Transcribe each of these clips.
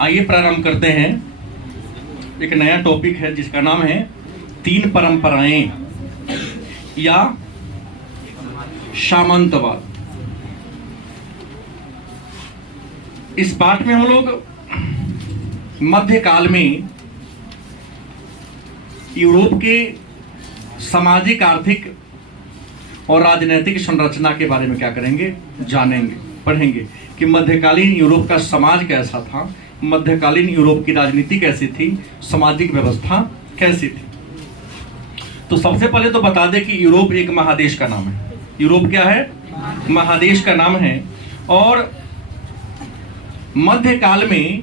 आइए प्रारंभ करते हैं। एक नया टॉपिक है जिसका नाम है 3 परंपराएं या सामंतवाद। इस पाठ में हम लोग मध्यकाल में यूरोप के सामाजिक, आर्थिक और राजनीतिक संरचना के बारे में क्या करेंगे, जानेंगे, पढ़ेंगे कि मध्यकालीन यूरोप का समाज कैसा था, मध्यकालीन यूरोप की राजनीति कैसी थी, सामाजिक व्यवस्था कैसी थी। तो सबसे पहले तो बता दें कि यूरोप एक महादेश का नाम है। यूरोप क्या है? महादेश का नाम है। और मध्यकाल में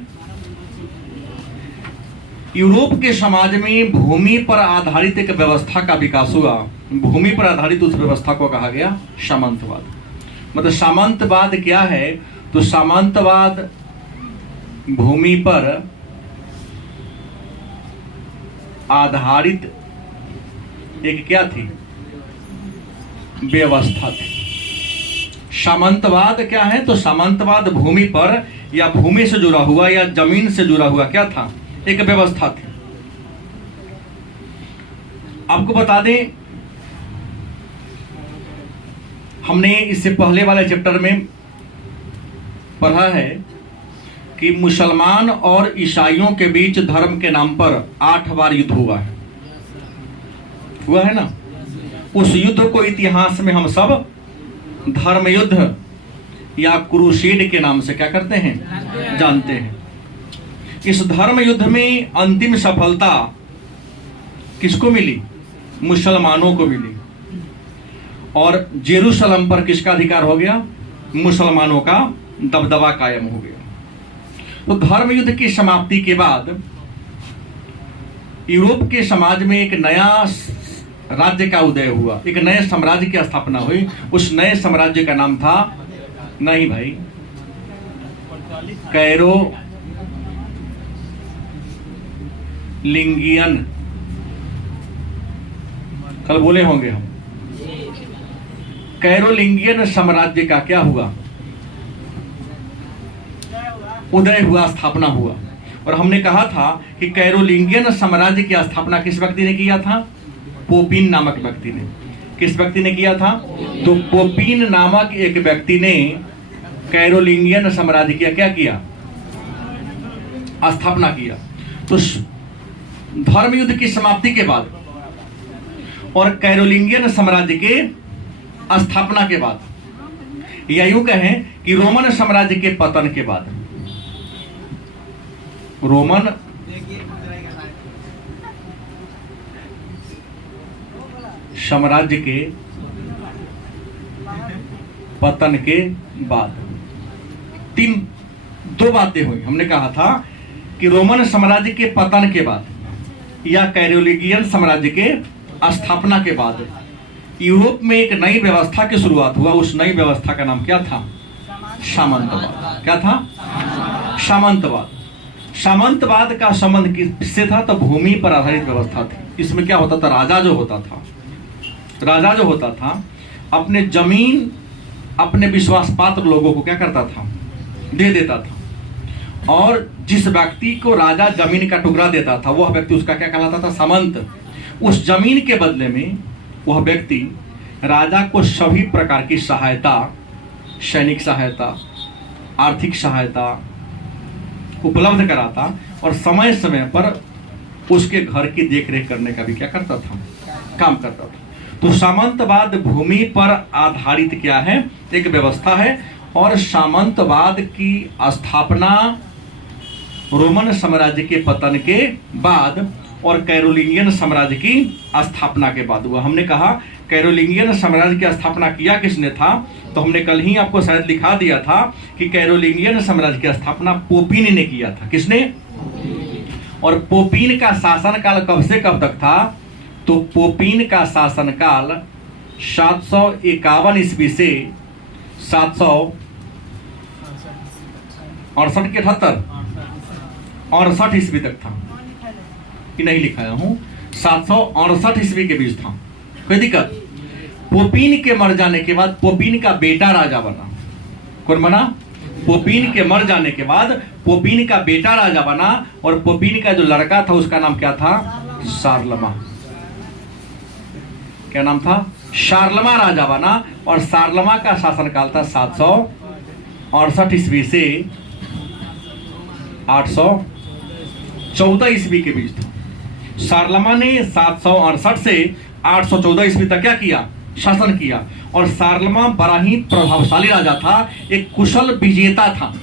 यूरोप के समाज में भूमि पर आधारित एक व्यवस्था का विकास हुआ। भूमि पर आधारित उस व्यवस्था को कहा गया सामंतवाद। मतलब सामंतवाद क्या है? तो सामंतवाद भूमि पर आधारित एक क्या थी? व्यवस्था थी। सामंतवाद क्या है? तो सामंतवाद भूमि पर या भूमि से जुड़ा हुआ या जमीन से जुड़ा हुआ क्या था? एक व्यवस्था थी। आपको बता दें, हमने इससे पहले वाले चैप्टर में पढ़ा है कि मुसलमान और ईसाइयों के बीच धर्म के नाम पर 8 बार युद्ध हुआ है ना। उस युद्ध को इतिहास में हम सब धर्म युद्ध या क्रूसेड के नाम से क्या करते हैं, जानते हैं। इस धर्म युद्ध में अंतिम सफलता किसको मिली? मुसलमानों को मिली। और जेरूशलम पर किसका अधिकार हो गया? मुसलमानों का दबदबा कायम हो गया। तो धर्म युद्ध की समाप्ति के बाद यूरोप के समाज में एक नया राज्य का उदय हुआ, एक नए साम्राज्य की स्थापना हुई। उस नए साम्राज्य का नाम था, नहीं भाई, कैरोलिंगियन। कल बोले होंगे हम। कैरोलिंगियन साम्राज्य का क्या हुआ? उदय हुआ, स्थापना हुआ। और हमने कहा था कि कैरोलिंगियन साम्राज्य की स्थापना किस व्यक्ति ने किया था? पोपिन नामक व्यक्ति ने। किस व्यक्ति ने किया था? तो पोपिन नामक एक व्यक्ति ने कैरोलिंगियन साम्राज्य की क्या किया? स्थापना किया। तो धर्म युद्ध की समाप्ति के बाद और कैरोलिंगियन साम्राज्य के स्थापना के बाद, या यूं कहें कि रोमन साम्राज्य के पतन के बाद, रोमन साम्राज्य के पतन के बाद 2 बातें हुई। हमने कहा था कि रोमन साम्राज्य के पतन के बाद या कैरोलिंगियन साम्राज्य के स्थापना के बाद यूरोप में एक नई व्यवस्था की शुरुआत हुआ। उस नई व्यवस्था का नाम क्या था? सामंतवाद। क्या था? सामंतवाद। सामंतवाद का संबंध किससे था? तो भूमि पर आधारित व्यवस्था थी। इसमें क्या होता था? राजा जो होता था अपने जमीन अपने विश्वास पात्र लोगों को क्या करता था? दे देता था। और जिस व्यक्ति को राजा जमीन का टुकड़ा देता था वह व्यक्ति उसका क्या कहलाता था? सामंत। उस जमीन के बदले में वह व्यक्ति राजा को सभी प्रकार की सहायता, सैनिक सहायता, आर्थिक सहायता उपलब्ध कराता और समय समय पर उसके घर की देखरेख करने का भी क्या करता था? काम करता था। तो सामंतवाद भूमि पर आधारित क्या है? एक व्यवस्था है। और सामंतवाद की स्थापना रोमन साम्राज्य के पतन के बाद और कैरोलिंगियन साम्राज्य की स्थापना के बाद हुआ। हमने कहा कैरोलिंगियन साम्राज्य की स्थापना किया किसने था? तो हमने कल ही आपको शायद दिखा दिया था कि कैरोलिंगियन साम्राज्य की स्थापना पोपिन ने किया था। किसने? और पोपिन का शासनकाल कब से कब तक था? तो पोपिन का शासनकाल 751 ईस्वी से 768 के 68 ईस्वी तक था। कि नहीं लिखाया हूं, 768 ईस्वी के बीच था। कोई दिक्कत? पोपिन के मर जाने के बाद पोपिन का बेटा राजा बना। कौन बना? पोपीन के मर जाने के बाद पोपीन का बेटा राजा बना, और पोपीन का जो लड़का था उसका नाम क्या था? शार्लमा। क्या नाम था? शार्लमा राजा बना, और शार्लमा का शासनकाल था 768 ईस्वी से 814 ईस्वी के बीच था। शार्लमा ने 768 से 814 ईस्वी तक क्या किया? शासन किया। और शार्लमा बड़ा ही प्रभावशाली राजा था, एक कुशल विजेता था।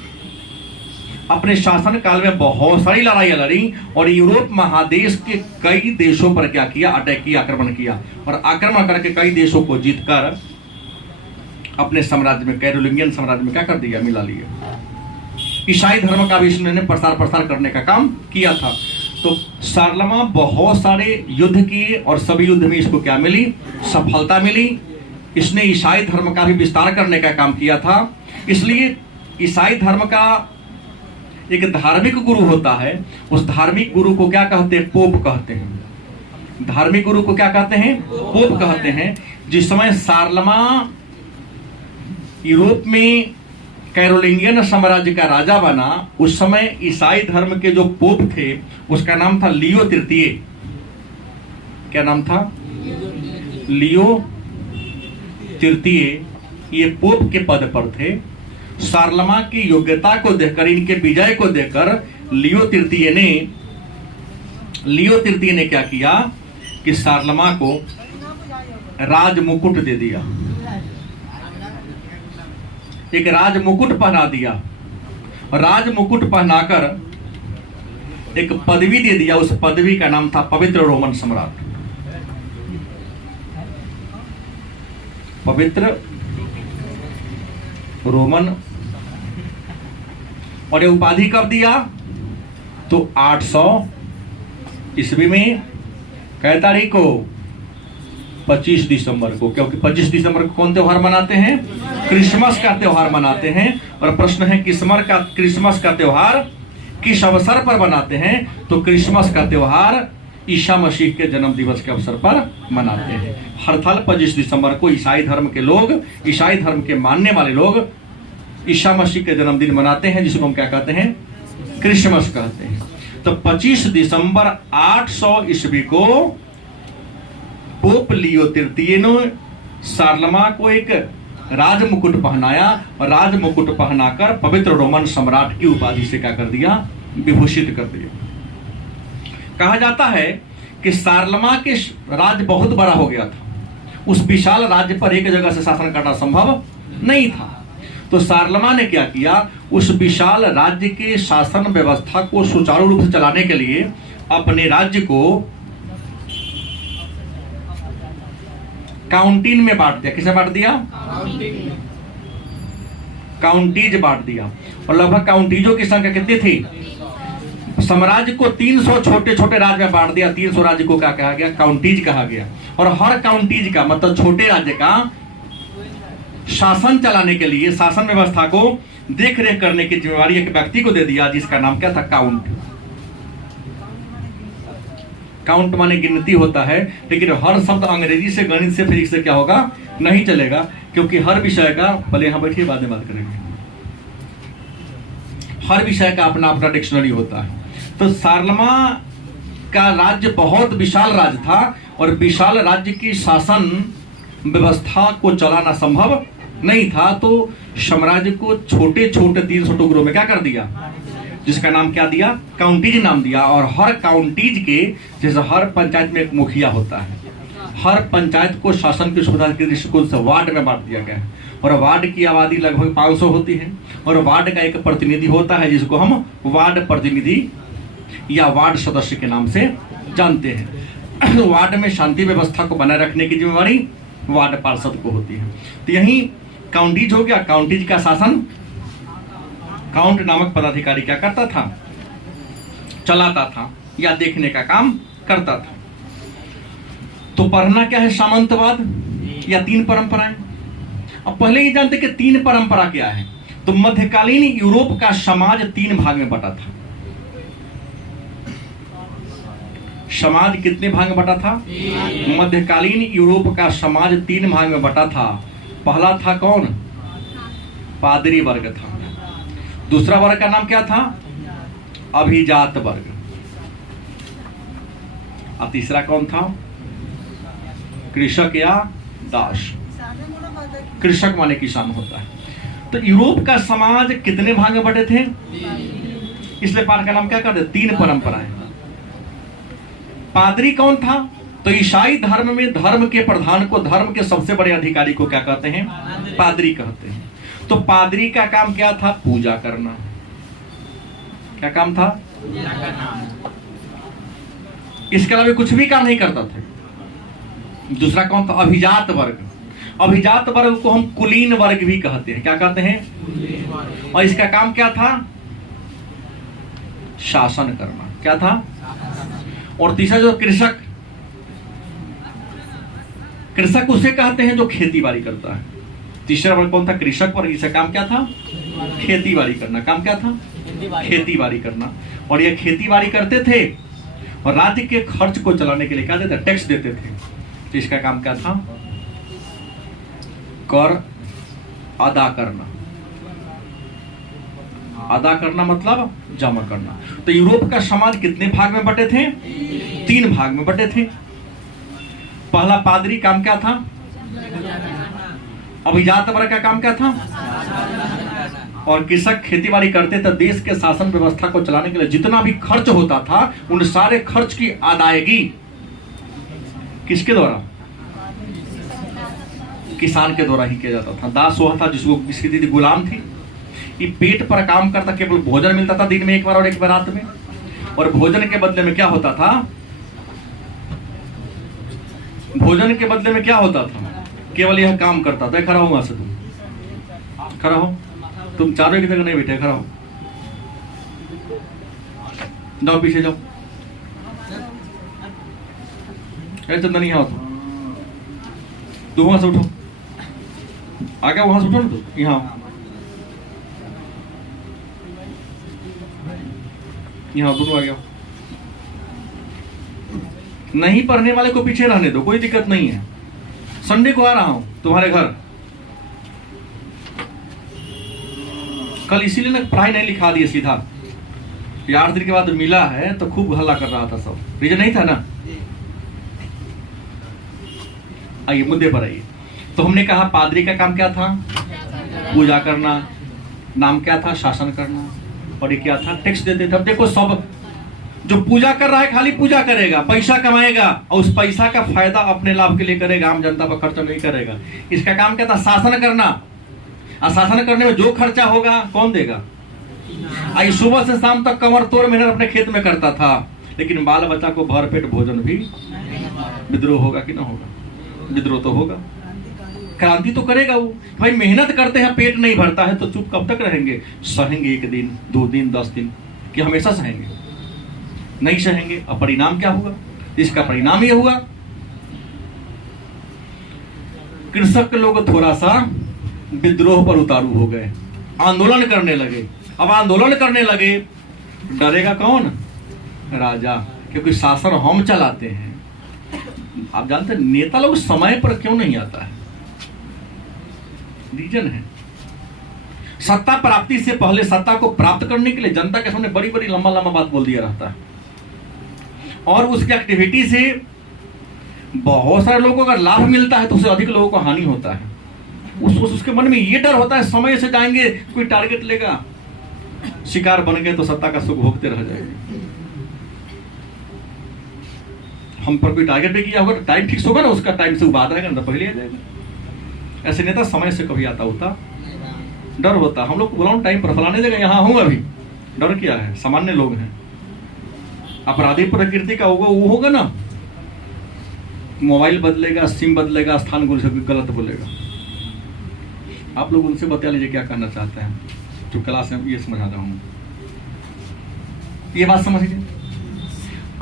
अपने शासन काल में बहुत सारी लड़ाइयां लड़ी, और यूरोप महादेश के कई देशों पर क्या किया? अटैक किया, आक्रमण किया, और आक्रमण करके कई देशों को जीतकर अपने साम्राज्य में, कैरोलिंगियन साम्राज्य में क्या कर दिया? मिला लिया। ईसाई धर्म का भी इसने प्रसार करने का काम किया था। तो शार्लमा बहुत सारे युद्ध किए, और सभी युद्ध में इसको क्या मिली? सफलता मिली। इसने ईसाई धर्म का भी विस्तार करने का काम किया था। इसलिए ईसाई धर्म का एक धार्मिक गुरु होता है, उस धार्मिक गुरु को क्या कहते हैं? पोप कहते हैं। धार्मिक गुरु को क्या कहते हैं? पोप कहते हैं। जिस समय शार्लमा यूरोप में कैरोलिंगियन साम्राज्य का राजा बना, उस समय ईसाई धर्म के जो पोप थे उसका नाम था लियो तृतीय। क्या नाम था? लियो तृतीय। ये पोप के पद पर थे। शार्लमा की योग्यता को देखकर, इनके विजय को देखकर लियो तृतीय ने क्या किया कि शार्लमा को राज मुकुट दे दिया, एक राज मुकुट पहना दिया। राज मुकुट पहनाकर एक पदवी दे दिया। उस पदवी का नाम था पवित्र रोमन सम्राट। पवित्र रोमन। और ये उपाधि कब दिया? तो 800 ईस्वी में। कै तारीख को? 25 दिसंबर को। क्योंकि 25 दिसंबर को कौन त्योहार मनाते हैं? क्रिसमस का त्योहार मनाते हैं। और प्रश्न है क्रिसमस का त्योहार किस अवसर पर मनाते हैं? तो क्रिसमस का त्योहार ईसा मसीह के जन्म दिवस के अवसर पर मनाते हैं। हर साल 25 दिसंबर को ईसाई धर्म के लोग, ईसाई धर्म के मानने वाले लोग ईसा मसीह के जन्मदिन मनाते हैं, जिसको हम क्या कहते हैं? क्रिसमस कहते हैं। तो 25 दिसंबर 800 ईस्वी को पोप लियो तृतीय ने शार्लमा को एक राज मुकुट पहनाया, और राज मुकुट पहनाकर पवित्र रोमन सम्राट की उपाधि से क्या कर दिया? विभूषित कर दिया। कहा जाता है कि शार्लमा के राज्य बहुत बड़ा हो गया था। उस विशाल राज्य पर एक जगह से शासन करना संभव नहीं था। तो शार्लमा ने क्या किया? उस विशाल राज्य के शासन व्यवस्था को सुचारू रूप से चलाने के लिए अपने राज्य को काउंटीन में बांट दिया। किसे बांट दिया? काउंटीज बांट दिया। और लगभग काउंटीजों की संख्या कितनी थी? साम्राज्य को 300 छोटे छोटे राज्य में बांट दिया। 300 राज्य को क्या कहा गया? काउंटीज कहा गया। और हर काउंटीज का मतलब छोटे राज्य का शासन चलाने के लिए, शासन व्यवस्था को देख रेख करने की जिम्मेवारी एक व्यक्ति को दे दिया, जिसका नाम क्या था? काउंट। काउंट माने गिनती होता है, लेकिन हर शब्द अंग्रेजी से, गणित से, फिजिक्स से क्या होगा? नहीं चलेगा, क्योंकि हर विषय का, भले यहां बैठिए बाद में बात करेंगे, हर विषय का अपना अपना डिक्शनरी होता है। तो शार्लमा का राज्य बहुत विशाल राज्य था, और विशाल राज्य की शासन व्यवस्था को चलाना संभव नहीं था। तो साम्राज्य को छोटे छोटे 300 टुकड़ों में क्या कर दिया? जिसका नाम क्या दिया? काउंटीज नाम दिया। और हर काउंटीज के, जैसे हर पंचायत में एक मुखिया होता है, हर पंचायत को शासन की सुविधा के दृष्टिकोण से वार्ड में बांट दिया गया है। और वार्ड की आबादी लगभग 500 होती है, और वार्ड का एक प्रतिनिधि होता है, जिसको हम वार्ड प्रतिनिधि या वार्ड सदस्य के नाम से जानते हैं। वार्ड में शांति व्यवस्था को बनाए रखने की जिम्मेवारी वार्ड पार्षद को होती है। तो यही काउंटीज हो गया। काउंटीज का शासन काउंट नामक पदाधिकारी क्या करता था? चलाता था या देखने का काम करता था। तो पढ़ना क्या है? सामंतवाद या तीन परंपराएं। अब पहले ही जानते कि तीन परंपरा क्या है। तो मध्यकालीन यूरोप का समाज 3 भाग में बटा था। समाज कितने भाग में बटा था? मध्यकालीन यूरोप का समाज 3 भाग में बटा था। पहला था कौन? पादरी वर्ग था। दूसरा वर्ग का नाम क्या था? अभिजात वर्ग। और तीसरा कौन था? कृषक या दास। कृषक माने किसान होता है। तो यूरोप का समाज कितने भाग में बटे थे? इसलिए पाठ का नाम क्या करते? 3 परंपराएं। पादरी कौन था? तो ईसाई धर्म में धर्म के प्रधान को, धर्म के सबसे बड़े अधिकारी को क्या कहते हैं? पादरी कहते हैं। तो पादरी का काम क्या था? पूजा करना। क्या काम था? इसके अलावा कुछ भी काम नहीं करता था। दूसरा कौन था? अभिजात वर्ग। अभिजात वर्ग को हम कुलीन वर्ग भी कहते हैं। क्या कहते हैं? और इसका काम क्या था? शासन करना। क्या था? और तीसरा जो कृषक, कृषक उसे कहते हैं जो खेती बाड़ी करता है। तीसरा वर्ग कौन था? कृषक वर्ग। इसका काम क्या था? खेती बाड़ी करना। काम क्या था? खेती बाड़ी करना। और ये खेती बाड़ी करते थे और राज्य के खर्च को चलाने के लिए क्या देते? टैक्स देते थे। तो इसका काम क्या था? कर अदा करना। अदा करना मतलब जमा करना। तो यूरोप का समाज कितने भाग में बटे थे? 3 भाग में बटे थे। पहला पादरी काम क्या था? अभिजात वर्ग का काम क्या था? और कृषक खेतीबाड़ी करते थे। देश के शासन व्यवस्था को चलाने के लिए जितना भी खर्च होता था, उन सारे खर्च की अदायगी किसके द्वारा? किसान के द्वारा ही किया जाता था। दास वह था जिसको किसकी दीदी गुलाम थी। ये पेट पर काम करता, केवल भोजन मिलता था दिन में एक बार और एक बार रात में। और भोजन के बदले में क्या होता था? भोजन के बदले में क्या होता था? केवल यह काम करता था। खड़ा हो वहां से, तुम खड़ा हो, तुम चारों की जगह नहीं बैठे, खड़ा हो, जाओ पीछे जाओ। चंदा नहीं आओ, तुम वहां से उठो, आगे वहां से उठो ना, तुम यहाँ यहाँ दोनों आ गया। नहीं पढ़ने वाले को पीछे रहने दो, कोई दिक्कत नहीं है। संडे को आ रहा हूं तुम्हारे घर। कल इसीलिए ना पढ़ाई नहीं लिखा दिए सीधा। 8 दिन के बाद मिला है तो खूब हल्ला कर रहा था सब। रीजन नहीं था ना। आइए मुद्दे पर आइए। तो हमने कहा पादरी का काम क्या था? पूजा करना। नाम क्या था? शासन करना। और ये क्या था? टैक्स देते थे। अब देखो, सब जो पूजा कर रहा है खाली पूजा करेगा, पैसा कमाएगा और उस पैसा का फायदा अपने लाभ के लिए करेगा, आम जनता पर खर्चा नहीं करेगा। इसका काम क्या था? शासन करना। और शासन करने में जो खर्चा होगा कौन देगा? आई सुबह से शाम तक कमर तोड़ मेहनत अपने खेत में करता था, लेकिन बाल बच्चा को भरपेट भोजन भी। विद्रोह होगा कि ना होगा? विद्रोह तो होगा। क्रांति तो करेगा वो। भाई मेहनत करते हैं, पेट नहीं भरता है तो चुप कब तक रहेंगे? सहेंगे 1 दिन, 2 दिन, 10 दिन, कि हमेशा सहेंगे? नहीं सहेंगे। अब परिणाम क्या होगा? इसका परिणाम यह हुआ, कृषक लोग थोड़ा सा विद्रोह पर उतारू हो गए, आंदोलन करने लगे। अब आंदोलन करने लगे, डरेगा कौन? राजा, क्योंकि शासन हम चलाते हैं। आप जानते हैं नेता लोग समय पर क्यों नहीं आता है? रीजन है, सत्ता प्राप्ति से पहले सत्ता को प्राप्त करने के लिए जनता के सामने बड़ी बड़ी लंबा लंबा बात बोल दिया रहता है, और उसकी एक्टिविटी से बहुत सारे लोगों को अगर लाभ मिलता है तो उससे अधिक लोगों को हानि होता है। उसके मन में ये डर होता है, समय से जाएंगे, कोई टारगेट लेगा, शिकार बन गए तो सत्ता का सुख भोगते रह जाएंगे। हम पर कोई टारगेट भी किया होगा तो टाइम फिक्स होगा ना, उसका टाइम से बाद आएगा ना तो पहले आ जाएगा। ऐसे नेता समय से कभी आता होता? डर होता। हम लोग बुलाऊं टाइम पर, फलाने जगह यहाँ हूं अभी, डर क्या है? सामान्य लोग हैं। अपराधी प्रकृति का होगा, वो होगा ना, मोबाइल बदलेगा, सिम बदलेगा, स्थान गलत बोलेगा। आप लोग उनसे बता लीजिए क्या करना चाहते हैं, जो क्लास में ये समझा रहा हूं, ये बात समझिए।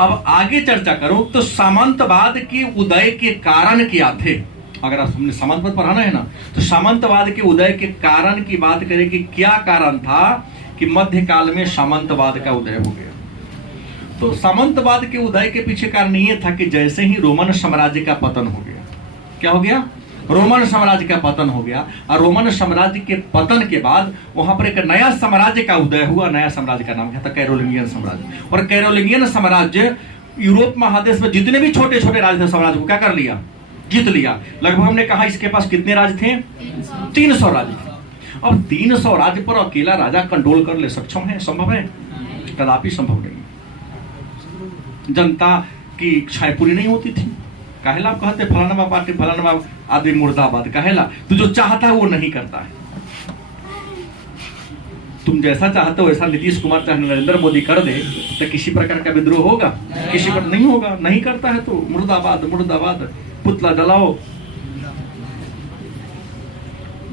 अब आगे चर्चा करो तो सामंतवाद के उदय के कारण क्या थे? अगर आप हमने सामंतवाद पढ़ाना है ना, तो सामंतवाद के उदय के कारण की बात करें कि क्या कारण था कि मध्यकाल में सामंतवाद का उदय हो गया। तो सामंतवाद के उदय के पीछे कारण ये था कि जैसे ही रोमन साम्राज्य का पतन हो गया, क्या हो गया? रोमन साम्राज्य का पतन हो गया। और रोमन साम्राज्य के पतन के बाद वहां पर एक नया साम्राज्य का उदय हुआ। नया साम्राज्य का नाम क्या था? कैरोलिंगियन साम्राज्य। और कैरोलिंगियन साम्राज्य यूरोप महादेश में जितने भी छोटे छोटे राज्य थे साम्राज्य को क्या कर लिया? जीत लिया। लगभग हमने कहा इसके पास कितने राज्य थे? 300 राज्य थे। अब 300 राज्य पर अकेला राजा कंट्रोल कर ले सक्षम है? संभव है? कदापि संभव नहीं। जनता की इच्छाएं पूरी नहीं होती थी। कहेला कहते फलाना पार्टी फलाना आदमी मुर्दाबाद, कहेला तू जो चाहता है वो नहीं करता है। तुम जैसा चाहते हो वैसा नीतीश कुमार चाहे नरेंद्र मोदी कर दे तो किसी प्रकार का विद्रोह होगा? किसी पर नहीं होगा। नहीं करता है तो मुर्दाबाद मुर्दाबाद, पुतला जलाओ।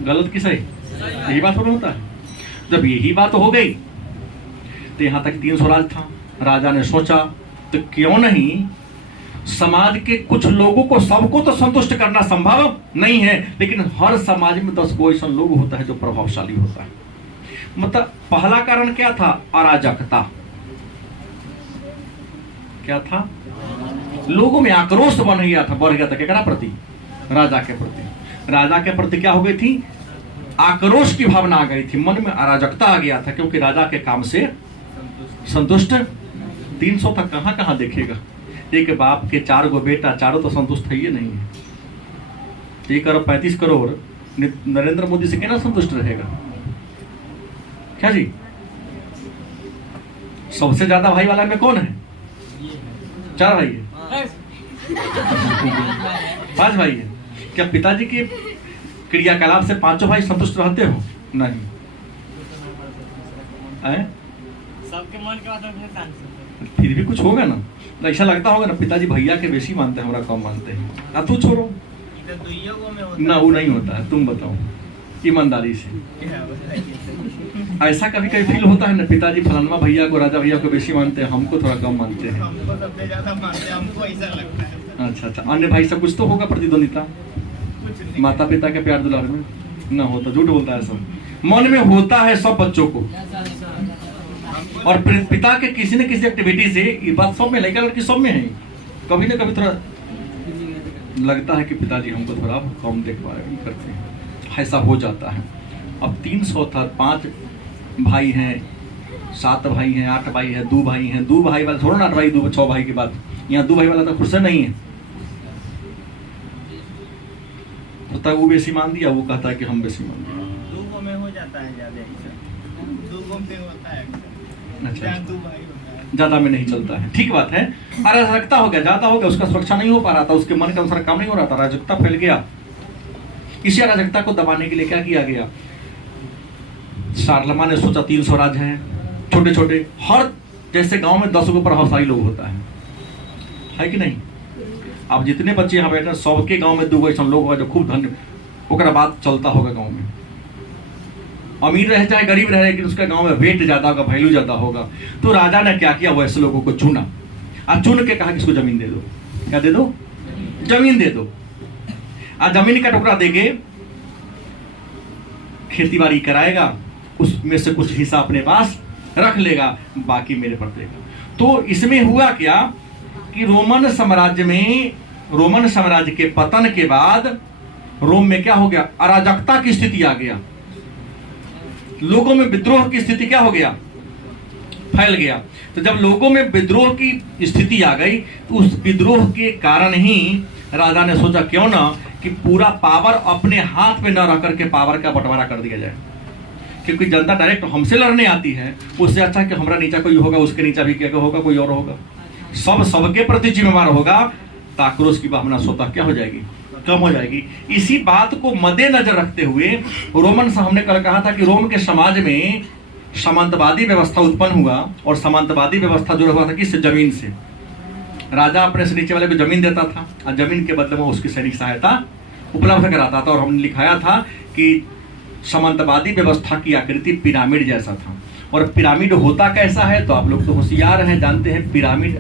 गलत की सही? यही बात होता है। जब यही बात हो गई तो यहां तक 300 राज था। राजा ने सोचा तो क्यों नहीं समाज के कुछ लोगों को, सबको तो संतुष्ट करना संभव नहीं है, लेकिन हर समाज में 10 को ऐसा लोग होता है जो प्रभावशाली होता है। मतलब पहला कारण क्या था? अराजकता। क्या था? लोगों में आक्रोश बढ़ गया था केकरा प्रति? राजा के प्रति। राजा के प्रति क्या हो गई थी? आक्रोश की भावना आ गई थी। मन में अराजकता आ गया था, क्योंकि राजा के काम से संतुष्ट 300 तक कहां कहां देखेगा। एक बाप के 4 गो बेटा, चारों तो संतुष्ट है ही नहीं है। 1 अरब 35 करोड़ नरेंद्र मोदी से कहना संतुष्ट रहेगा क्या जी? सबसे ज्यादा भाई वाला में कौन है? 4 भाई है, 5 भाई है। क्या पिताजी के क्रियाकलाप से 5 भाई संतुष्ट रहते हो? नहीं। सबके मन के बात फिर भी कुछ होगा ना। ऐसा लगता होगा ना पिताजी भैया के बेसी मानते हैं, हमारा कम मानते हैं। अब तू छोड़ो ना, वो नहीं होता है। तुम बताओ ईमानदारी से, ऐसा कभी कभी फील होता है ना, पिताजी फलाना भैया को, राजा भैया को बेसी मानते हैं, हमको थोड़ा कम मानते हैं। हमको सबसे ज्यादा मानते हैं, हमको ऐसा लगता है। अच्छा, अन्य भाई सब कुछ तो होगा प्रतिद्वंदिता, माता पिता के प्यार दुलार में ना होता। झूठ बोलता है सब, मन में होता है सब बच्चों को। और पिता के किसी न किसी एक्टिविटी से ये बात सब में, लड़का लड़की सब में है, कभी ना कभी थोड़ा लगता है कि पिताजी हमको थोड़ा कम देख पा रहे करते हैं, ऐसा हो जाता है। अब 300 था, 5 भाई हैं, 7 भाई हैं, 8 भाई हैं, 2 भाई हैं। 2 भाई वाला छोड़ो ना, 8 भाई 2 6 भाई की बात। यहाँ 2 भाई वाला तो खुश नहीं है, तो तब वो बेसी मान दिया, वो कहता है कि हम बेसी मान दिया। 2 में हो जाता है ज्यादा, 2 में होता है। अच्छा, ज्यादा में नहीं चलता है, ठीक बात है। अराजकता हो गया, ज्यादा हो गया, उसका सुरक्षा नहीं हो पा रहा था, उसके मन के अनुसार काम नहीं हो रहा था, अराजकता फैल गया। इसी अराजकता को दबाने के लिए क्या किया गया? शारलमान ने सोचा 300 राज्य हैं, छोटे छोटे, हर जैसे गांव में 10 को प्रभावशाली लोग होता है कि नहीं? अब जितने बच्चे यहाँ बैठे सबके गांव में 2 ऐसा लोग होगा जो खूब धन्य, ओकरा बात चलता होगा गांव में। अमीर रहे चाहे गरीब रहे, लेकिन उसका गांव में वेट ज्यादा होगा, वैल्यू ज्यादा होगा। तो राजा ने क्या किया? वैसे लोगों को चुना और चुन के कहा कि इसको जमीन दे दो। क्या दे दो? जमीन दे दो। और जमीन का टुकड़ा देके खेती बाड़ी कराएगा, उसमें से कुछ हिस्सा अपने पास रख लेगा, बाकी मेरे पर देगा। तो इसमें हुआ क्या कि रोमन साम्राज्य के पतन के बाद रोम में क्या हो गया? अराजकता की स्थिति आ गया, लोगों में विद्रोह की स्थिति क्या हो गया? फैल गया। तो जब लोगों में विद्रोह की स्थिति आ गई, तो उस विद्रोह के कारण ही राजा ने सोचा क्यों ना कि पूरा पावर अपने हाथ में न रख करके पावर का बंटवारा कर दिया जाए। क्योंकि जनता डायरेक्ट हमसे लड़ने आती है, उससे अच्छा कि हमारा नीचा कोई होगा, उसके नीचा भी क्या होगा, कोई और होगा, सब सबके प्रति जिम्मेवार होगा, तो आक्रोश की भावना स्वतः क्या हो जाएगी? कम हो जाएगी। इसी बात को मद्देनजर रखते हुए रोमन से हमने कल कहा था कि रोम के समाज में सामंतवादी व्यवस्था उत्पन्न हुआ, और सामंतवादी व्यवस्था जुड़ा हुआ था किससे? जमीन से। राजा अपने से नीचे वाले को जमीन देता था और जमीन के बदले में उसकी सैनिक सहायता उपलब्ध कराता था। और हमने लिखाया था कि सामंतवादी व्यवस्था की आकृति पिरामिड जैसा था। और पिरामिड होता कैसा है? तो आप लोग तो होशियार हैं, जानते हैं पिरामिड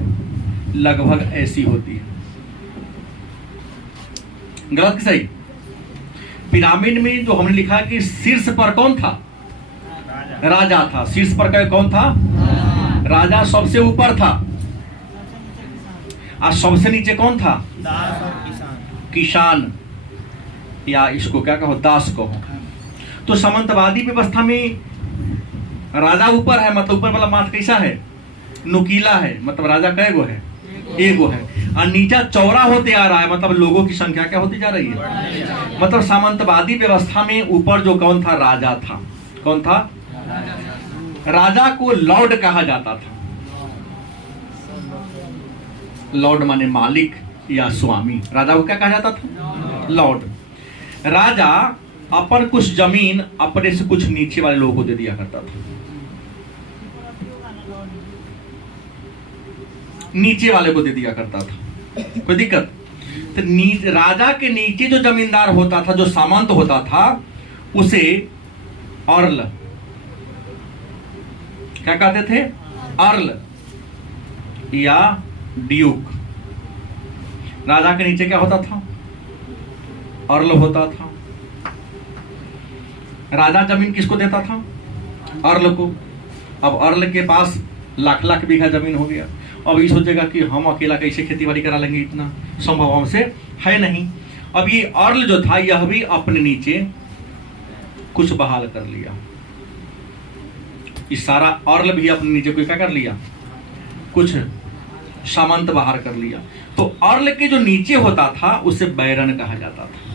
लगभग ऐसी होती है। गलत कि सही? पिरामिड में जो हमने लिखा कि शीर्ष पर कौन था? राजा था। शीर्ष पर कौन था? राजा सबसे ऊपर था। और सबसे नीचे कौन था? दास और किसान। या इसको क्या कहो, दास कहो। तो सामंतवादी व्यवस्था में राजा ऊपर है, मतलब ऊपर वाला माथ कैसा है, नुकीला है, मतलब राजा कै गो है, एगो है, और नीचा चौड़ा होते आ रहा है, मतलब लोगों की संख्या क्या होती जा रही है। मतलब सामंतवादी व्यवस्था में ऊपर जो कौन था, राजा था। कौन था, राजा को लॉर्ड कहा जाता था। लॉर्ड माने मालिक या स्वामी, राजा को क्या कहा जाता था, लॉर्ड। राजा अपन कुछ जमीन अपने से कुछ नीचे वाले लोगों को दे दिया करता था, नीचे वाले को दे दिया करता था, कोई दिक्कत। तो राजा के नीचे जो जमींदार होता था, जो सामंत होता था, उसे अर्ल क्या कहते थे, अर्ल या ड्यूक। राजा के नीचे क्या होता था, अर्ल होता था। राजा जमीन किसको देता था, अर्ल को। अब अर्ल के पास लाख लाख बीघा जमीन हो गया। अब ये सोचेगा कि हम अकेला कैसे खेती बाड़ी करा लेंगे, इतना संभव हमसे है नहीं। अब ये अर्ल जो था, यह भी अपने नीचे कुछ बहाल कर लिया। इस सारा अर्ल भी अपने नीचे कोई क्या कर लिया, कुछ सामंत बाहर कर लिया। तो अर्ल के जो नीचे होता था उसे बैरन कहा जाता था।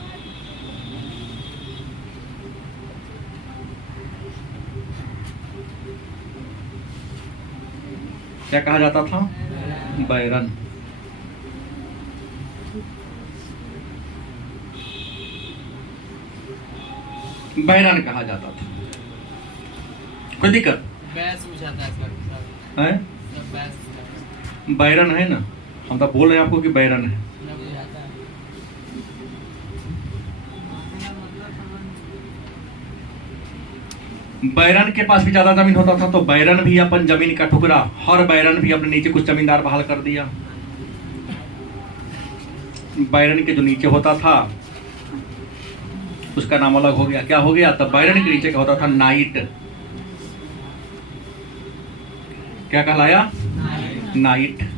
क्या कहा जाता था, बैरन। बैरन कहा जाता था। कोई दिक्कत है, बैरन है ना, हम तो बोल रहे हैं आपको कि बैरन है। बैरन के पास भी ज्यादा जमीन होता था, तो बैरन भी अपन जमीन का टुकड़ा, हर बैरन भी अपने नीचे कुछ जमींदार बहाल कर दिया। बैरन के जो नीचे होता था उसका नाम अलग हो गया। क्या हो गया, तो बैरन के नीचे क्या होता था, नाइट। क्या कहलाया, नाइट।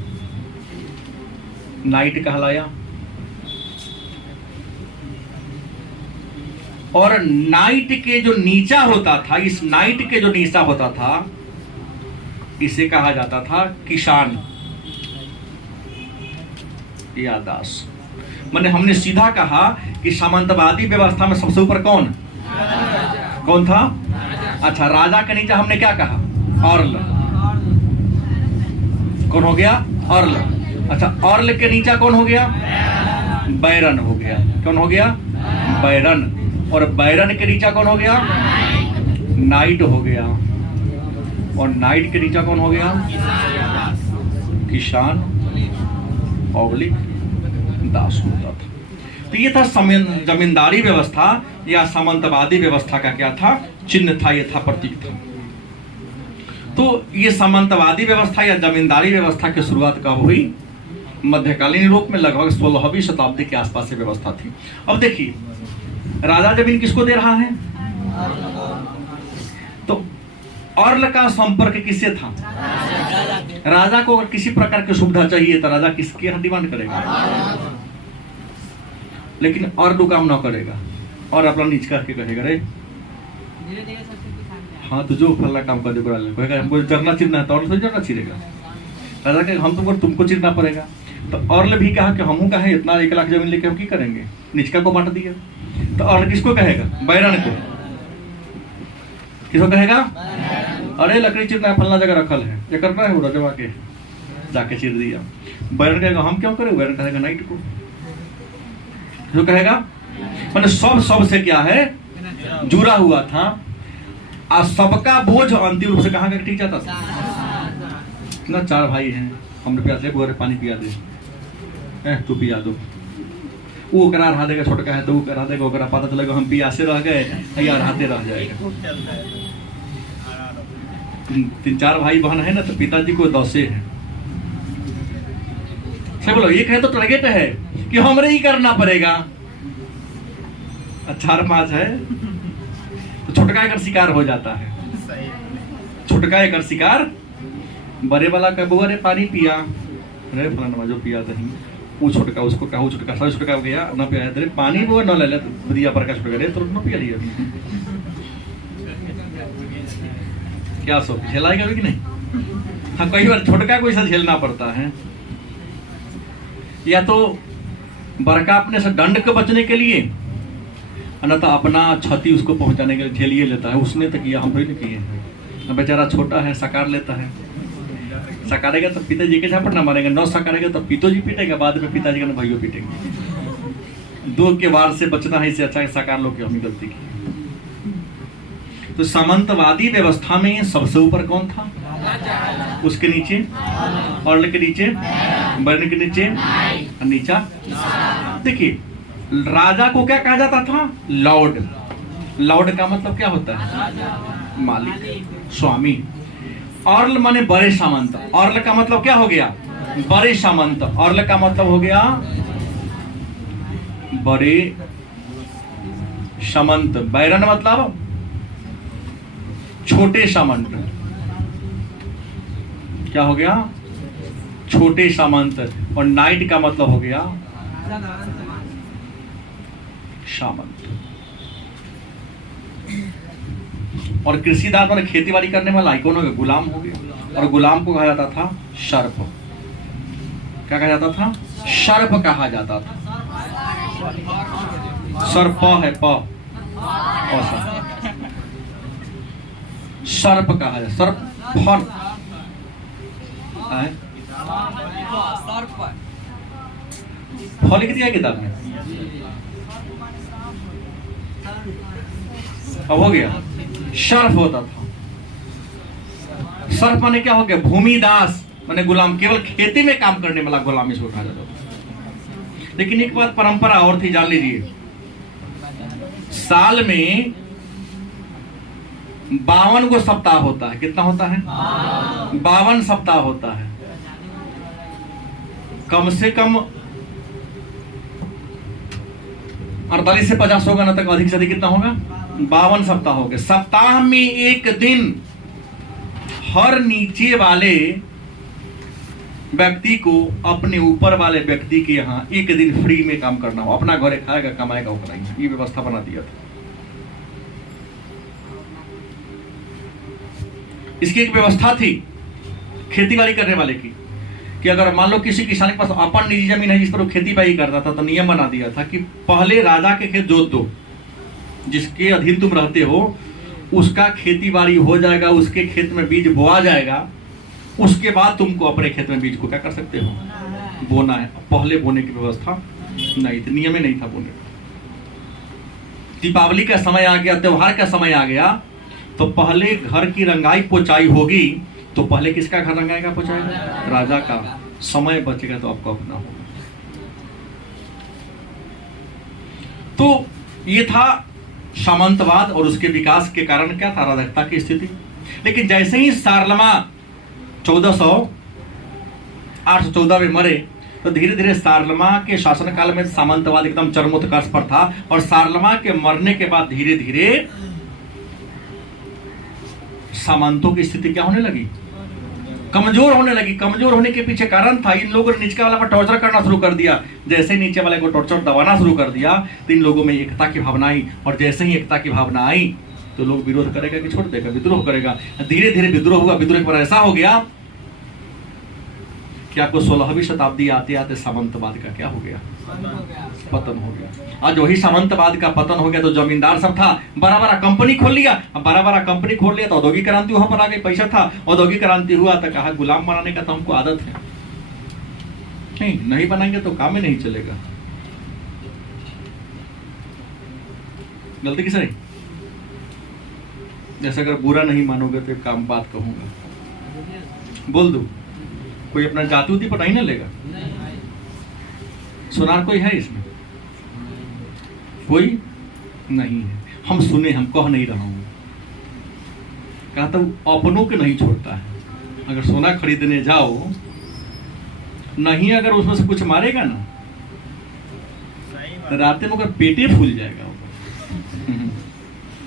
नाइट कहलाया। और नाइट के जो नीचा होता था, इस नाइट के जो नीचा होता था, इसे कहा जाता था किसान या दास। मैंने हमने सीधा कहा कि सामंतवादी व्यवस्था में सबसे ऊपर कौन कौन था, अच्छा, राजा के नीचे हमने क्या कहा, अर्ल। कौन हो गया, अर्ल। अच्छा, अर्ल के नीचे कौन हो गया, बैरन हो गया। कौन हो गया, बैरन। और बैरन के नीचे कौन हो गया, नाइट हो गया। और नाइट के नीचे कौन हो गया, किसान ऑब्लिक दास होता था। तो ये था जमींदारी व्यवस्था या सामंतवादी व्यवस्था का क्या था, चिन्ह था, ये था, प्रतीक था। तो ये सामंतवादी व्यवस्था या जमींदारी व्यवस्था की शुरुआत कब हुई, मध्यकालीन यूरोप में लगभग 16वीं शताब्दी के आसपास से व्यवस्था थी। अब देखिए, राजा जमीन किसको दे रहा है, तो अर्ल का संपर्क किससे था, राजा को। अगर किसी प्रकार की सुविधा चाहिए तो राजा किसके यहाँ डिमांड करेगा, लेकिन अर्ल काम ना करेगा और अपना नीच करके कहेगा, रे हाँ तो जो फला काम कर देगा, हमको चरना चिरना है तो और जरना चिरेगा। राजा के हम तुमको चिरना पड़ेगा। तो अर्ल भी कहा कि हमू का है इतना 1 लाख जमीन लेके हम की करेंगे, निचका को बांट दिया। तो अर्ल किसको कहेगा, बैरन को। किसको कहेगा, अरे लकड़ी चिरना है, फलना जगह रखल है, ये करना है, रजवा के जाके चिर दिया। बैरन कहेगा हम क्यों करें, बैरन कहेगा नाइट को। जो कहेगा, मैंने सब से क्या है, जुड़ा हुआ था। और सबका बोझ अंतिम रूप से कहाँ का ठीक जाता था, ना 4 भाई हैं, हम प्यासे बोरे पानी पिया दे, तू पिया दो। वो करा रहा देगा, छोटका है तो वो करा देगा, ओकरा पता चलेगा हम पियासे रह गए या रहते रह जाएगा। 3-4 भाई बहन है ना, तो पिताजी को 10 है। सही बोलो, एक है तो टारगेट है कि हमरे ही करना पड़ेगा। 4-5 है तो छोटका एकर शिकार हो जाता है। छोटका एकर शिकार, बड़े वाला कबो, अरे पानी पिया, अरे फलाना जो पिया नहीं, वो छुटका उसको कहा, वो छुटका सब छुटका हो गया न पिया तेरे पानी वो न ले ले दिया पर का छुटका रे तो न पिया लिया क्या सो झेलाएगा भी कि नहीं। हाँ कई बार छुटका को ऐसा झेलना पड़ता है, या तो बड़का अपने से दंड के बचने के लिए, अन्यथा अपना क्षति उसको पहुंचाने के लिए झेलिए लेता है। उसने तो किया, हम थोड़ी ना किए हैं। बेचारा छोटा है, सकार लेता है। सकारेगा तो पिताजी के झापड़ ना मारेगा, न सकारेगा तो पिताजी पीटेगा, बाद में पिताजी का भाइयों पीटेंगे। दो के वार से बचना है, इससे अच्छा है सकार लो कि हमने गलती की। तो सामंतवादी व्यवस्था में सबसे ऊपर कौन था? उसके नीचे और के नीचे वर्ण के नीचे और नीचा। देखिए राजा को क्या कहा जाता था? लॉर्ड। लॉर्ड का मतलब क्या होता है? मालिक, स्वामी। अर्ल माने बड़े सामंत। अर्ल का मतलब क्या हो गया? बड़े सामंत। अर्ल का मतलब हो गया बड़े सामंत। बैरन मतलब छोटे सामंत। क्या हो गया? छोटे सामंत। और नाइट का मतलब हो गया सामंत। और कृषिदार मतलब खेती बाड़ी करने वाला आइकॉन हो गया, गुलाम हो गया। और गुलाम को कहा जाता था सर्प। क्या कहा जाता था? सर्प कहा जाता था। सर्प है प सर्प कहा जाता। सर्प फल फल लिख दिया किताब में, अब हो गया। सर्प होता था। सर्प माने क्या हो गया? भूमिदास माने गुलाम, केवल खेती में काम करने वाला गुलाम इसको कहा जाता था। लेकिन एक बात परंपरा और थी, जान लीजिए। साल में 52 को सप्ताह होता है। कितना होता है? 52 सप्ताह होता है। कम से कम 48 से 50 होगा ना, तक अधिक से अधिक कितना होगा? 52 सप्ताह हो गए। सप्ताह में एक दिन हर नीचे वाले व्यक्ति को अपने ऊपर वाले व्यक्ति के यहाँ एक दिन फ्री में काम करना हो। अपना घरे खाएगा, कमाएगा, वो कराएगा। ये व्यवस्था बना दिया था। इसकी एक व्यवस्था थी खेती बाड़ी करने वाले की, कि अगर मान लो किसी किसान के पास अपन निजी जमीन है जिस पर वो खेती बाड़ी करता था, तो नियम बना दिया था कि पहले राजा के खेत जोत दो, जिसके अधीन तुम रहते हो उसका खेती बाड़ी हो जाएगा, उसके खेत में बीज बोआ जाएगा, उसके बाद तुमको अपने खेत में बीज को क्या कर सकते हो? बोना है। पहले बोने की व्यवस्था नहीं थी, नियम ही नहीं था बोने का। दीपावली का समय आ गया, त्योहार का समय आ गया, तो पहले घर की रंगाई पोचाई होगी, तो पहले किसका घर रंगाएगा पोचाएगा? राजा का। समय बचेगा तो आपको अपना होगा। तो ये था सामंतवाद, और उसके विकास के कारण क्या था? अराजकता की स्थिति। लेकिन जैसे ही सारलमा 814 में मरे, तो धीरे धीरे सारलमा के शासनकाल में सामंतवाद एकदम चरमोत्कर्ष पर था। और सारलमा के मरने के बाद धीरे धीरे सामंतों की स्थिति क्या होने लगी? कमजोर होने लगी। कमजोर होने के पीछे कारण था, इन लोगों ने नीचे वाला पर टॉर्चर करना शुरू कर दिया। जैसे नीचे वाले को टॉर्चर दबाना शुरू कर दिया, तो इन लोगों में एकता की भावना आई। और जैसे ही एकता की भावना आई, तो लोग विरोध करेगा कि छोड़ देगा? विद्रोह करेगा। धीरे धीरे विद्रोह होगा। विद्रोह पर ऐसा हो गया कि आपको 16वीं शताब्दी आते आते सामंतवाद का क्या हो गया? पतन हो गया। आज वही सामंतवाद का पतन हो गया, तो जमींदार सब था, बड़ा बड़ा कंपनी खोल लिया। अब बड़ा बड़ा कंपनी खोल लिया तो औद्योगिक क्रांति वहां पर आ गई। पैसा था, औद्योगिक क्रांति हुआ, तो कहा गुलाम बनाने का तो हमको आदत है, नहीं बनाएंगे तो काम ही नहीं चलेगा। गलती किस रही? जैसे अगर बुरा नहीं मानोगे तो काम बात कहूंगा, बोल दो। कोई अपना जाति उती पर नहीं ना लेगा। सुनार कोई है इसमें? कोई नहीं है। हम सुने, हम कह नहीं रहा हूं। कहता हूं अपनों के नहीं छोड़ता है। अगर सोना खरीदने जाओ, नहीं अगर उसमें से कुछ मारेगा ना, तो रात में अगर पेटे फूल जाएगा।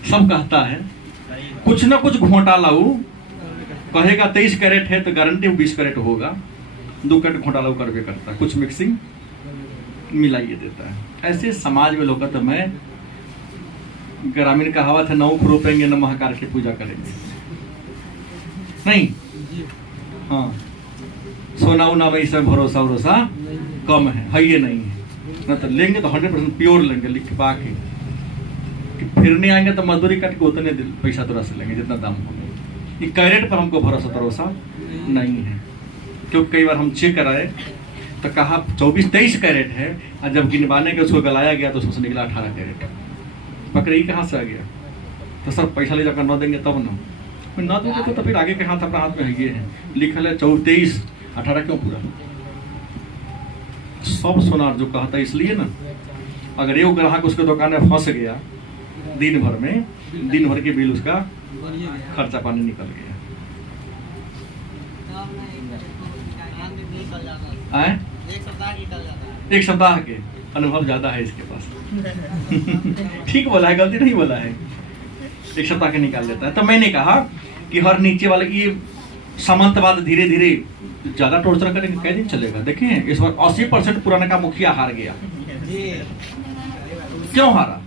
सब कहता है कुछ ना कुछ घोटाला कहेगा 23 कैरेट है तो गारंटी 20 कैरेट होगा। 2 कैरेट घोटाला करके करता है, कुछ मिक्सिंग मिलाइए देता है। ऐसे समाज में लोग तो मैं ग्रामीण कहावत है, नौख रोपेंगे न महाकार की पूजा करेंगे, नहीं। हाँ, सोना उना में इसमें भरोसा वरोसा कम है ये नहीं है। न तो लेंगे तो 100% प्योर लेंगे, लिखवा के कि फिरने आएंगे तो मजदूरी काट के उतने पैसा तोरा से लेंगे जितना दाम हो। ये कैरेट पर हमको भरोसा नहीं है, क्योंकि कई बार हम चेक कराए तो कहा 24-23 कैरेट है, और जब गिनवाने के उसको गलाया गया तो उसमें निकला 18 कैरेट। पकड़े कहाँ से आ गया? तो सर पैसा ले जाकर न देंगे तब ना दोगे तो फिर आगे के हाथ अपना हाथ में ये है, लिखल है 24, 18 क्यों पूरा? सब सोनार जो कहता है, इसलिए ना अगर एक ग्राहक उसके दुकान में फंस गया दिन भर के बिल उसका खर्चा पानी निकल गया। आए? एक सप्ताह के अनुभव ज्यादा है इसके पास। ठीक बोला है, गलती नहीं बोला है, एक सप्ताह के निकाल लेता है। तो मैंने कहा कि हर नीचे वाले ये सामंतवाद धीरे धीरे ज्यादा टॉर्चर करेंगे, कई दिन चलेगा। देखें इस बार 80% पुराने का मुखिया हार गया। क्यों हारा?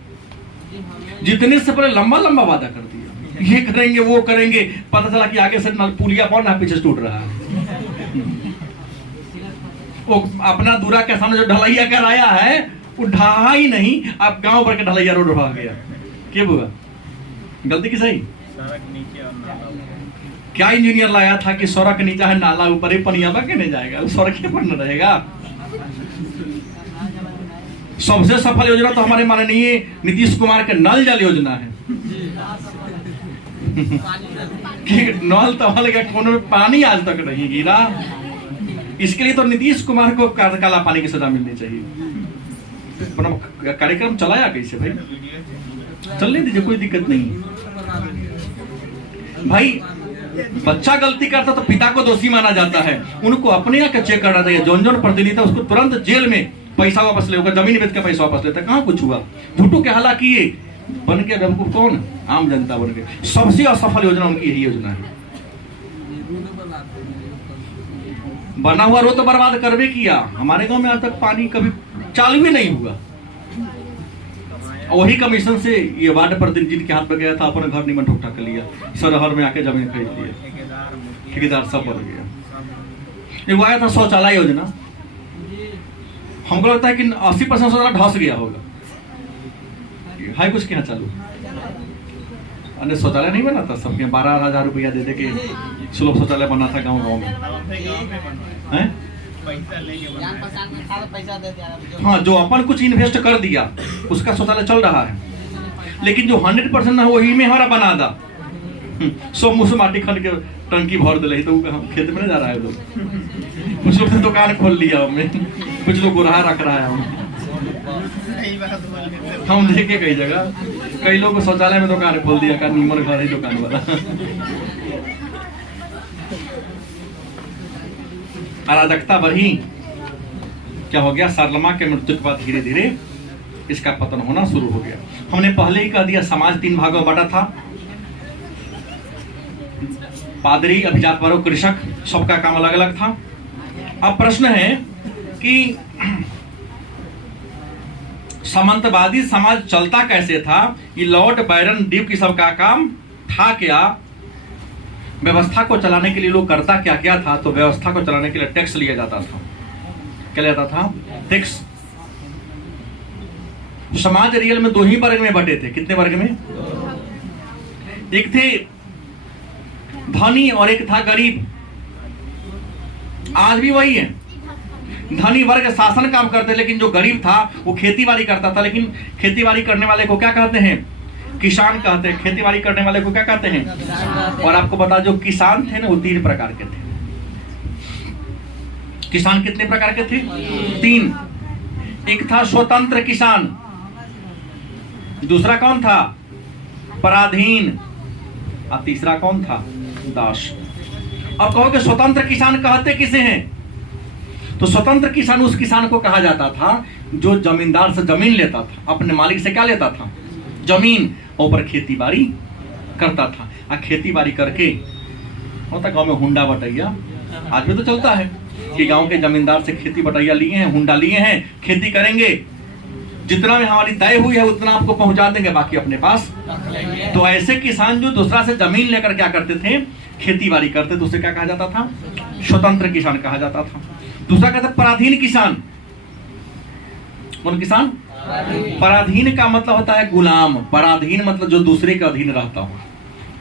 जितने से पहले लंबा वादा कर दिया, ये करेंगे वो करेंगे, पता चला कि आगे से पुलिया कौन है पीछे टूट रहा है। वो अपना दूरा के सामने जो ढलैया कराया है वो ढहा ही नहीं, आप गांव भर के ढलैया रोड ढहा गया। क्या हुआ? गलती की सही? क्या इंजीनियर लाया था कि सड़क नीचे है नाला ऊपर ही पनियाबा के नहीं जाएगा, सड़क पर न रहेगा। सबसे सफल योजना तो हमारे माननीय नीतीश कुमार के नल जल योजना है कि नल तवल के कोने में पानी आज तक नहीं गिरा। इसके लिए तो नीतीश कुमार को काला पानी की सजा मिलनी चाहिए। कार्यक्रम चलाया कैसे भाई? चलने दीजिए, कोई दिक्कत नहीं भाई। बच्चा गलती करता तो पिता को दोषी माना जाता है, उनको अपने यहाँ का चेक करना चाहिए। जौन प्रतिनिधि था उसको तुरंत जेल में पैसा वापस ले, जमीन बेच के पैसा वापस लेता। कहाँ कुछ हुआ? झूठू के हाला किए, बन के बेवकूफ कौन? आम जनता बन गए। सबसे असफल योजना उनकी यही योजना है। बना हुआ रोड तो बर्बाद करवे किया। हमारे गांव में आज तक पानी कभी चालू ही नहीं हुआ। वही कमीशन से ये वार्ड प्रतिनिधि के हाथ में गया था, अपने घर निमन ठोक कर लिया, सरहर में आके जमीन खरीद लिया, ठेकेदार सब बढ़ गया। एक आया था शौचालय योजना, हमको लगता है कि 80% शौचालय ढस गया होगा। हाई कुछ क्या चालू अन्य शौचालय नहीं बना था सबके 12,000 रुपया दे के सुलभ शौचालय बना था गाँव में। हाँ, जो अपन कुछ इन्वेस्ट कर दिया उसका शौचालय चल रहा है, लेकिन जो 100% ना वही में हमारा बना दा। सो मुँह से माटी खन के टंकी भर दिले तो खेत में नहीं जा रहा है लोग। कुछ लोग दुकान खोल लिया हमें, कुछ लोग गुराहा रख रहा है। हम देखे कई जगह कई लोग शौचालय में दुकान खोल दिया का नीमन घर है दुकान वाला। अराजकता बढ़ी, क्या हो गया? सरलमा के मृत्यु के बाद धीरे धीरे इसका पतन होना शुरू हो गया। हमने पहले ही कह दिया समाज 3 भागों में बटा था। पादरी, अभिजात वर्ग, कृषक, सबका काम अलग अलग था। अब प्रश्न है कि सामंतवादी समाज चलता कैसे था? ये लॉर्ड बैरन ड्यूक की सबका काम था क्या? व्यवस्था को चलाने के लिए लोग करता क्या क्या था? तो व्यवस्था को चलाने के लिए टैक्स लिया जाता था। क्या लिया जाता था? टैक्स। समाज रियल में 2 ही वर्ग में बटे थे। कितने वर्ग में? एक थे धनी और एक था गरीब। आज भी वही है। धनी वर्ग शासन काम करते, लेकिन जो गरीब था वो खेती बाड़ी करता था। लेकिन खेती बाड़ी करने वाले को क्या कहते हैं? किसान कहते हैं। खेती बाड़ी करने वाले को क्या कहते हैं? और आपको बता, जो किसान थे ना वो 3 प्रकार के थे। किसान कितने प्रकार के थे? 3। एक था स्वतंत्र किसान, दूसरा कौन था? पराधीन, और तीसरा कौन था? दास। अब कहोगे स्वतंत्र किसान कहते किसे हैं? तो स्वतंत्र किसान उस किसान को कहा जाता था जो जमींदार से जमीन लेता था, अपने मालिक से क्या लेता था? जमीन, ऊपर खेती बाड़ी करता था। और खेती बाड़ी करके होता गांव में हुंडा बटैया, आज भी तो चलता है। कि गांव के जमींदार से खेती बटैया लिए हैं, हुंडा लिए हैं, खेती करेंगे, जितना भी हमारी तय हुई है उतना आपको पहुंचा देंगे, बाकी अपने पास। तो ऐसे किसान जो दूसरा से जमीन लेकर क्या करते थे, खेती बाड़ी करते थे, उसे क्या कहा जाता था, स्वतंत्र किसान कहा जाता था। दूसरा कहता पराधीन किसान। कौन किसान? पराधीन का मतलब होता है गुलाम। पराधीन मतलब जो दूसरे के अधीन रहता हो।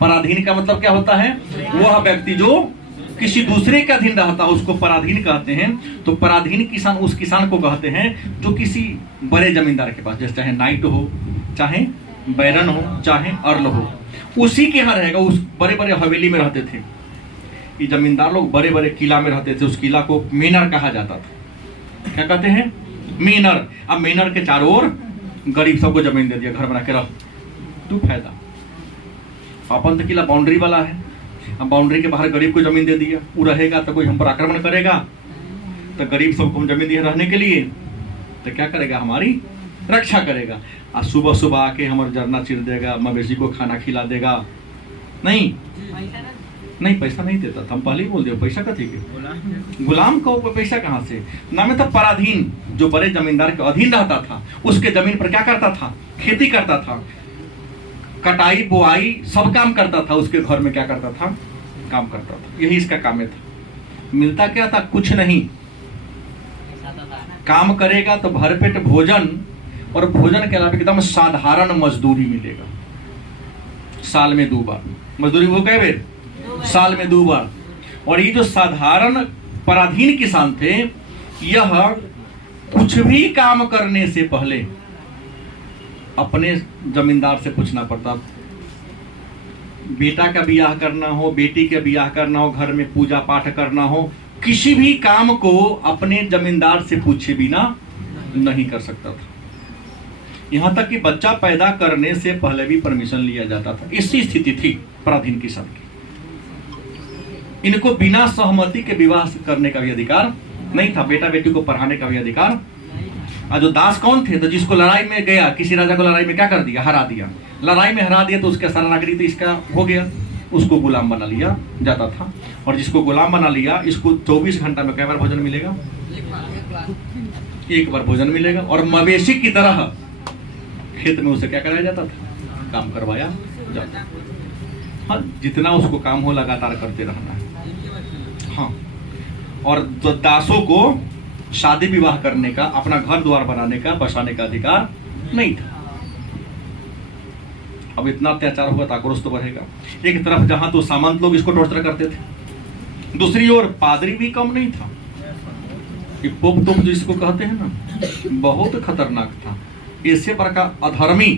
पराधीन का मतलब क्या होता है, वह व्यक्ति जो किसी दूसरे के अधीन रहता है उसको पराधीन कहते हैं। तो पराधीन किसान उस किसान को कहते हैं जो किसी बड़े जमींदार के पास, जैसे चाहे नाइट हो, चाहे बैरन हो, चाहे अर्ल हो, उसी के यहाँ रहेगा। उस बड़े बड़े हवेली में रहते थे ये जमींदार लोग, बड़े बड़े किला में रहते थे। उस किला को मेनर कहा जाता था। क्या कहते हैं? मेनर। अब मेनर के चारों ओर गरीब सबको जमीन दे दिया, घर बना के रह, तू फायदा। अपन तो किला बाउंड्री वाला है, अब बाउंड्री के बाहर गरीब को जमीन दे दिया, वो रहेगा तो कोई हम पर आक्रमण करेगा, तो गरीब सबको हम जमीन दिए रहने के लिए, तो क्या करेगा, हमारी रक्षा करेगा। आज सुबह सुबह आके हमारा जरना चिर देगा, मवेशी को खाना खिला देगा। नहीं नहीं, पैसा नहीं देता था, हम पहले ही बोल दिया, पैसा कथी के, गुलाम को पैसा कहाँ से। नाम था पराधीन, जो बड़े जमींदार के अधीन रहता था, उसके जमीन पर क्या करता था, खेती करता था, कटाई बुआई सब काम करता था, उसके घर में क्या करता था, काम करता था। यही इसका काम था। मिलता क्या था, कुछ नहीं। काम करेगा तो भरपेट भोजन, और भोजन के अलावा एकदम साधारण मजदूरी मिलेगा। साल में 2 बार मजदूरी, वो कई बेर, साल में 2 बार। और ये जो साधारण पराधीन किसान थे, यह कुछ भी काम करने से पहले अपने जमींदार से पूछना पड़ता। बेटा का ब्याह करना हो, बेटी का ब्याह करना हो, घर में पूजा पाठ करना हो, किसी भी काम को अपने जमींदार से पूछे बिना नहीं कर सकता था। यहां तक कि बच्चा पैदा करने से पहले भी परमिशन लिया जाता था। इसी स्थिति थी पराधीन किसान की। इनको बिना सहमति के विवाह करने का भी अधिकार नहीं था, बेटा बेटी को पढ़ाने का भी अधिकार। और जो दास कौन थे, तो जिसको लड़ाई में गया, किसी राजा को लड़ाई में क्या कर दिया, हरा दिया, लड़ाई में हरा दिया, तो उसके सारा नागरिक तो इसका हो गया, उसको गुलाम बना लिया जाता था। और जिसको गुलाम बना लिया, इसको 24 घंटा में कई बार भोजन मिलेगा, 1 बार भोजन मिलेगा। और मवेशी की तरह खेत में उसे क्या कराया जाता था, काम करवाया जाता। हाँ, जितना उसको काम हो लगातार करते रहना है। हाँ, और तो दासों को शादी विवाह करने का, अपना घर द्वार बनाने का, बसाने का अधिकार नहीं था। अब इतना अत्याचार होगा तो आक्रोश तो बढ़ेगा। एक तरफ जहां तो सामंत लोग इसको टॉर्चर करते थे, दूसरी ओर पादरी भी कम नहीं था। ये पोप तो जिसको कहते हैं ना, बहुत खतरनाक था। इससे पर का अधर्मी।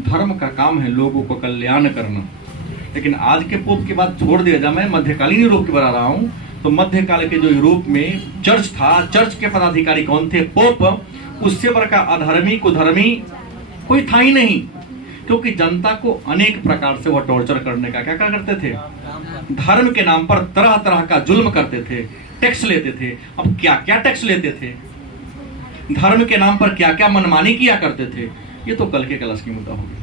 धर्म का काम है लोगों को कल्याण करना। लेकिन आज के पोप की बात छोड़ दिया जाए, मैं मध्यकालीन यूरोप की बता रहा हूं। तो मध्यकाल के जो यूरोप में चर्च था, चर्च के पदाधिकारी कौन थे, पोप। उससे पर का अधर्मी कुधर्मी कोई था ही नहीं, क्योंकि जनता को अनेक प्रकार से वह टॉर्चर करने का क्या करते थे, धर्म के नाम पर तरह तरह का जुल्म करते थे, टैक्स लेते थे। अब क्या क्या टैक्स लेते थे, धर्म के नाम पर क्या क्या मनमानी किया करते थे, ये तो कल के क्लास की मुद्दा होगी।